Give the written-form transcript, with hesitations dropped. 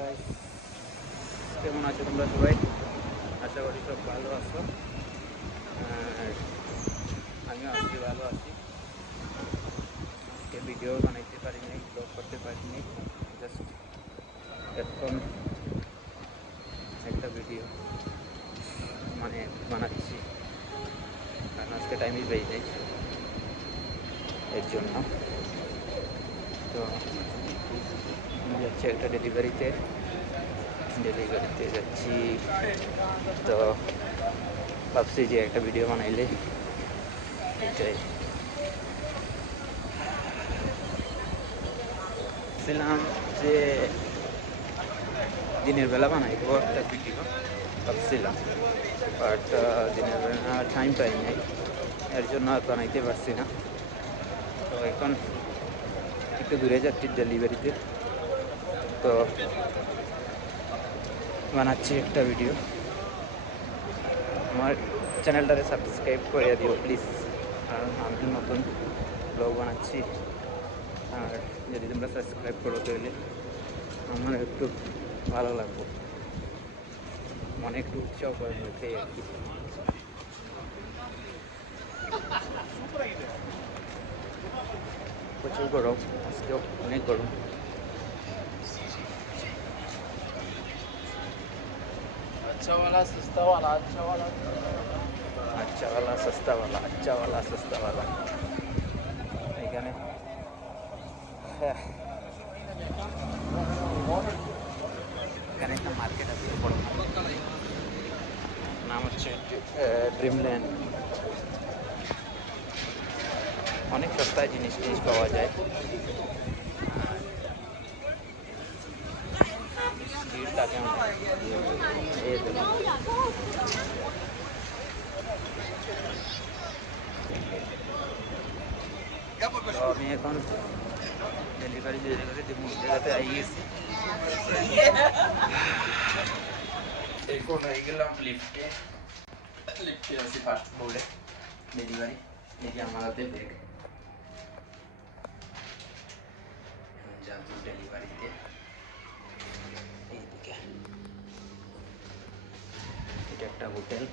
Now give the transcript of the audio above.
Guys, কেমন আছো তোমরা সবাই? আশা করি সব ভালো আছো। আর আমিও আছি, ভালো আছি। আজকে ভিডিও বানাইতে পারি নাই, ব্লগ করতে পারি নাই, জাস্ট এখন একটা ভিডিও বানাচ্ছি, কারণ আজকে টাইমই পাই নাই এর জন্য। তো আমি যাচ্ছি একটা ডেলিভারিতে যাচ্ছি। তো ভাবছি যে একটা ভিডিও বানাইলে এটাই ছিলাম যে দিনের বেলা বানাইবো একটা ভিডিও ভাবছিলাম, বাট দিনের বেলা টাইম পাই নাই, এর জন্য আর বানাইতে পারছি না। তো এখন একটু দূরে যাচ্ছি ডেলিভারিতে, তো বানাচ্ছি একটা ভিডিও। আমার চ্যানেলটারে সাবস্ক্রাইব করে দিও প্লিজ, কারণ আমি নতুন ব্লগ বানাচ্ছি। আর যদি তোমরা সাবস্ক্রাইব করো তাহলে আমার একটু ভালো লাগবে, মনে একটু উৎসাহ করে এটাই আর কি। প্রচুর গরম, আজকেও অনেক গরম। अच्छा वाला सस्ता वाला अच्छा वाला আচ্চাওয়ালা সস্তাওয়ালা, আচ্চাওয়ালা সস্তাওয়ালা। এখানে হ্যাঁ, এখানে একটা মার্কেট আছে, বড় মার্কেট, নাম হচ্ছে ড্রিমল্যান্ড। অনেক সস্তায় জিনিস পাওয়া যায়। ভিড় থাকে অনেক। এই দেখুন, তো আমি এখন ডেলিভারি জায়গাতে আই গেছি। এখন হয়ে গেলাম লিফটে আছি, ফার্স্ট ফ্লোরে ডেলিভারি। এই যে আমার হাতে ব্যাগ, যাবো ডেলিভারিতে। এইদিকে এটা একটা হোটেল।